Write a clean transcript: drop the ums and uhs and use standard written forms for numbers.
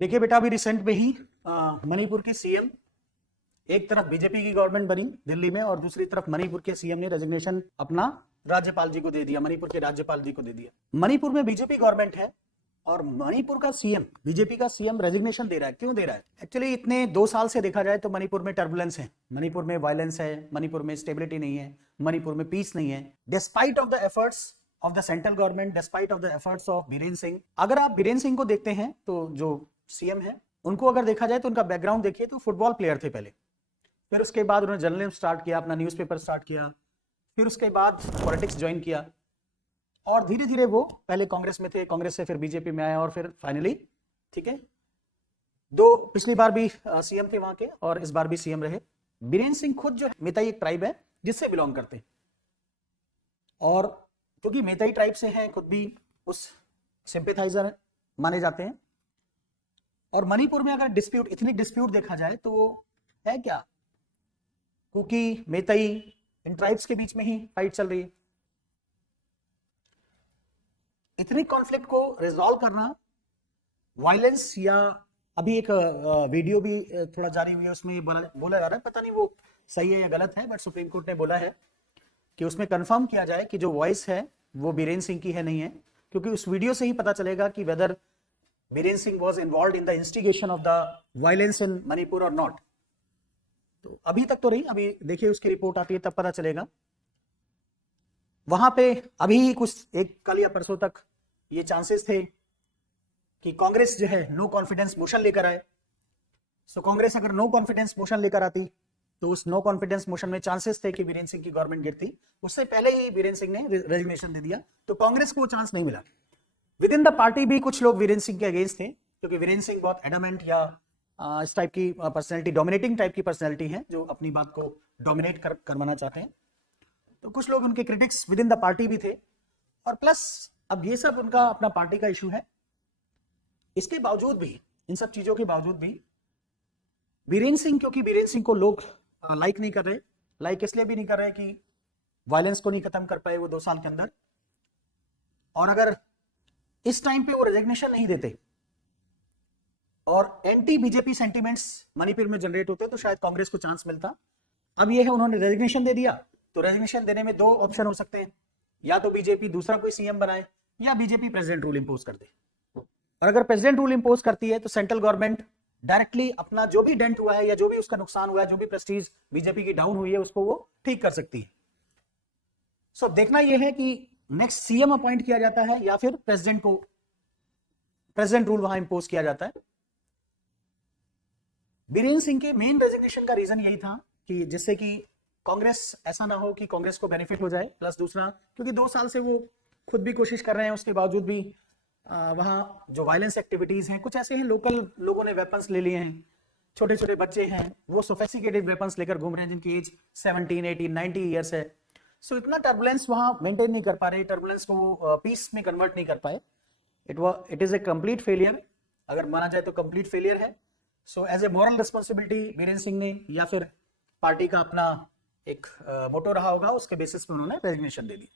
देखिए बेटा, अभी रिसेंट में ही मणिपुर के सीएम, एक तरफ बीजेपी की गवर्नमेंट बनी दिल्ली में और दूसरी तरफ मणिपुर के सीएम ने रेजिग्नेशन अपना राज्यपाल जी को दे दिया, मणिपुर के राज्यपाल जी को दे दिया। मणिपुर में बीजेपी गवर्नमेंट है और मणिपुर का सीएम, बीजेपी का सीएम रेजिग्नेशन दे रहा है। क्यों दे रहा है? एक्चुअली इतने 2 साल से देखा जाए तो मणिपुर में टर्बुलेंस है, मणिपुर में वायलेंस है, मणिपुर में स्टेबिलिटी नहीं है, मणिपुर में पीस नहीं है, despite of the efforts of the central government, despite of the efforts of Biren Singh. अगर आप बीरेन सिंह को देखते हैं तो जो सीएम है उनको अगर देखा जाए तो उनका बैकग्राउंड देखिए तो फुटबॉल प्लेयर थे पहले, फिर उसके बाद उन्होंने जर्नलिज्म स्टार्ट किया, अपना न्यूज़पेपर स्टार्ट किया, फिर उसके बाद पॉलिटिक्स ज्वाइन किया और धीरे धीरे वो पहले कांग्रेस में थे, कांग्रेस से फिर बीजेपी में आया और फिर फाइनली, ठीक है, पिछली बार भी सीएम थे वहां के और इस बार भी सीएम रहे। बीरेन सिंह खुद जो मेताई एक ट्राइब है जिससे बिलोंग करते हैं और क्योंकि मेताई ट्राइब से हैं, खुद भी उस सिंपैथाइजर माने जाते हैं। और मणिपुर में अगर डिस्प्यूट, इथनिक डिस्प्यूट देखा जाए तो वो है क्या, क्योंकि मेताई इन ट्राइब्स के बीच में ही फाइट चल रही है। इथनिक कॉन्फ्लिक्ट को रिजॉल्व करना, वायलेंस, या अभी एक वीडियो भी थोड़ा जारी हुई है, उसमें बोला जा रहा है, पता नहीं वो सही है या गलत है, बट सुप्रीम कोर्ट ने बोला है कि उसमें कंफर्म किया जाए कि जो वॉइस है वो बीरेन सिंह की है नहीं है, क्योंकि उस वीडियो से ही पता चलेगा कि whether Biren Singh was involved in the instigation of the violence in Manipur और नॉट। तो अभी तक तो नहीं, अभी देखिए उसकी रिपोर्ट आती है तब पता चलेगा। वहां पे अभी कुछ एक कल या परसों तक ये चांसेस थे कि कांग्रेस जो है नो कॉन्फिडेंस मोशन लेकर आए। सो कांग्रेस अगर नो कॉन्फिडेंस मोशन लेकर आती तो उस नो कॉन्फिडेंस मोशन में चांसेस थे कि बीरेन सिंह की गवर्नमेंट गिरती। उससे पहले ही बीरेन सिंह ने रेजिग्नेशन दे दिया तो कांग्रेस को चांस नहीं मिला। विद इन द पार्टी भी कुछ लोग वीरेन सिंह के अगेंस्ट थे, क्योंकि वीरेन सिंह बहुत एडमेंट या इस टाइप की पर्सनैलिटी, डोमिनेटिंग टाइप की पर्सनैलिटी है जो अपनी बात को डोमिनेट करवाना चाहते हैं। तो कुछ लोग उनके critics with in the party भी थे और प्लस अब ये सब उनका अपना पार्टी का इशू है। इसके बावजूद भी, इन सब चीजों के बावजूद भी बीरेन सिंह, क्योंकि बीरेन सिंह को लोग लाइक नहीं कर रहे, लाइक इसलिए भी नहीं कर रहे कि वायलेंस को नहीं खत्म कर पाए वो 2 साल के अंदर, और अगर इस टाइम पे वो रेजिग्नेशन नहीं देते और एंटी बीजेपी सेंटिमेंट्स मणिपुर में जनरेट होते तो शायद कांग्रेस को चांस मिलता। अब ये है उन्होंने रेजिग्नेशन दे दिया, तो रेजिग्नेशन देने में 2 ऑप्शन हो सकते हैं, या तो बीजेपी दूसरा कोई सीएम बनाए या बीजेपी प्रेसिडेंट रूल इंपोज कर दे। और अगर प्रेसिडेंट रूल इंपोज करती है तो सेंट्रल गवर्नमेंट डायरेक्टली अपना जो भी डेंट हुआ है या जो भी उसका नुकसान हुआ है, जो भी प्रेस्टीज बीजेपी की डाउन हुई है, उसको वो ठीक कर सकती है। सो देखना यह है कि नेक्स्ट सीएम अपॉइंट किया जाता है या फिर प्रेसिडेंट रूल वहां इंपोज किया जाता है। बीरेन सिंह के मेन रेजिग्नेशन का रीजन यही था कि जिससे कि कांग्रेस, ऐसा ना हो कि कांग्रेस को बेनिफिट हो जाए, प्लस दूसरा क्योंकि 2 साल से वो खुद भी कोशिश कर रहे हैं, उसके बावजूद भी वहां जो वायलेंस एक्टिविटीज हैं, कुछ ऐसे हैं, लोकल लोगों ने वेपन्स ले लिए हैं, छोटे छोटे बच्चे हैं, वो सोफिस्टिकेटेड वेपन्स लेकर घूम रहे हैं जिनकी एज 17, 18, 90 ईयर्स है। सो इतना टर्बुलेंस वहां मेंटेन नहीं कर पा रहे, टर्बुलेंस को पीस में कन्वर्ट नहीं कर पाए। It is a complete failure, अगर माना जाए तो कंप्लीट फेलियर है। So as a moral responsibility Biren Singh ने या फिर पार्टी का अपना एक मोटो रहा होगा, उसके बेसिस पे उन्होंने रेजिग्नेशन दे दी।